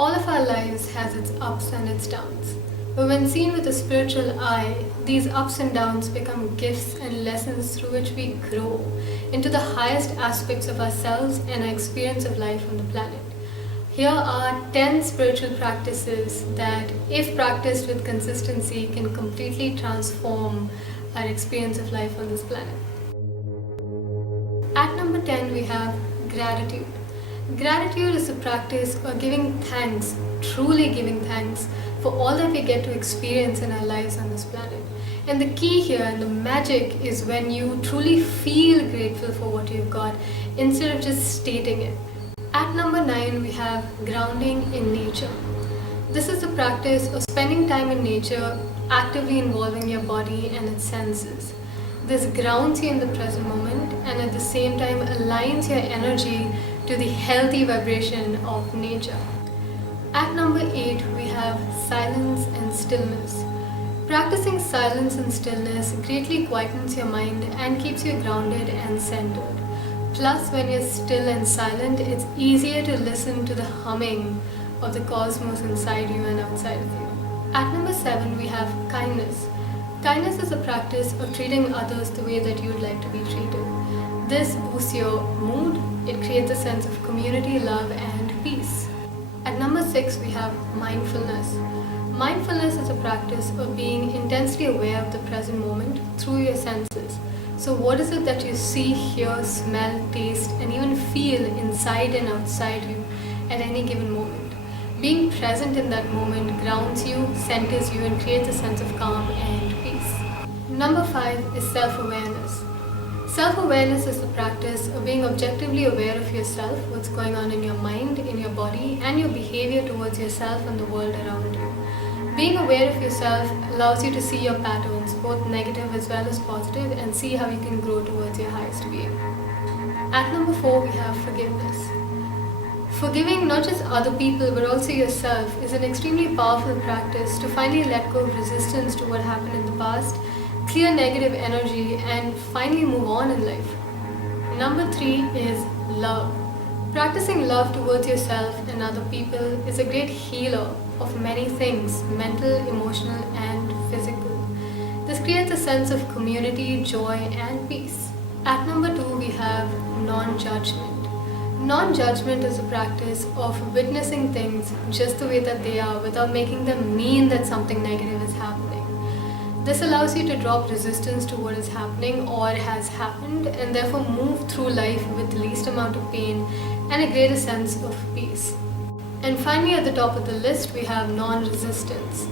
All of our lives has its ups and its downs. But when seen with a spiritual eye, these ups and downs become gifts and lessons through which we grow into the highest aspects of ourselves and our experience of life on the planet. Here are 10 spiritual practices that, if practiced with consistency, can completely transform our experience of life on this planet. At number 10, we have gratitude. Gratitude is the practice of giving thanks, truly giving thanks, for all that we get to experience in our lives on this planet. And the key here and the magic is when you truly feel grateful for what you've got instead of just stating it. At number 9, we have grounding in nature. This is the practice of spending time in nature, actively involving your body and its senses. This grounds you in the present moment and at the same time aligns your energy to the healthy vibration of nature. At number 8, we have silence and stillness. Practicing silence and stillness greatly quietens your mind and keeps you grounded and centered. Plus, when you're still and silent, it's easier to listen to the humming of the cosmos inside you and outside of you. At number 7, we have kindness. Kindness is a practice of treating others the way that you'd like to be treated. This boosts your mood, it creates a sense of community, love, and peace. At number 6, we have mindfulness. Mindfulness is a practice of being intensely aware of the present moment through your senses. So what is it that you see, hear, smell, taste, and even feel inside and outside you at any given moment? Being present in that moment grounds you, centers you, and creates a sense of calm and peace. Number 5 is self-awareness. Self-awareness is the practice of being objectively aware of yourself, what's going on in your mind, in your body, and your behavior towards yourself and the world around you. Being aware of yourself allows you to see your patterns, both negative as well as positive, and see how you can grow towards your highest being. At number 4, we have forgiveness. Forgiving not just other people but also yourself is an extremely powerful practice to finally let go of resistance to what happened in the past, clear negative energy, and finally move on in life. Number 3 is love. Practicing love towards yourself and other people is a great healer of many things, mental, emotional, and physical. This creates a sense of community, joy, and peace. At number 2, we have non-judgment. Non-judgment is a practice of witnessing things just the way that they are without making them mean that something negative is happening. This allows you to drop resistance to what is happening or has happened and therefore move through life with the least amount of pain and a greater sense of peace. And finally, at the top of the list, we have non-resistance.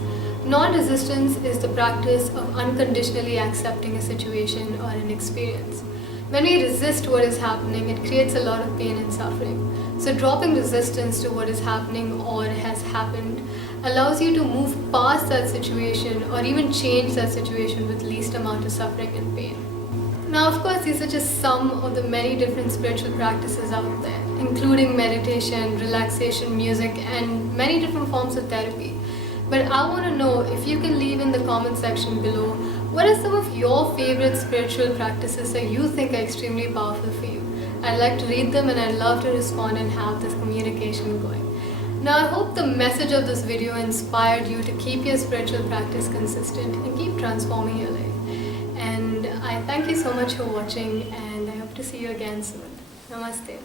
Non-resistance is the practice of unconditionally accepting a situation or an experience. When we resist what is happening, it creates a lot of pain and suffering. So dropping resistance to what is happening or has happened allows you to move past that situation or even change that situation with least amount of suffering and pain. Now, of course, these are just some of the many different spiritual practices out there, including meditation, relaxation, music, and many different forms of therapy. But I want to know if you can leave in the comment section below what are some of your favorite spiritual practices that you think are extremely powerful for you. I'd like to read them and I'd love to respond and have this communication going. Now, I hope the message of this video inspired you to keep your spiritual practice consistent and keep transforming your life. And I thank you so much for watching and I hope to see you again soon. Namaste.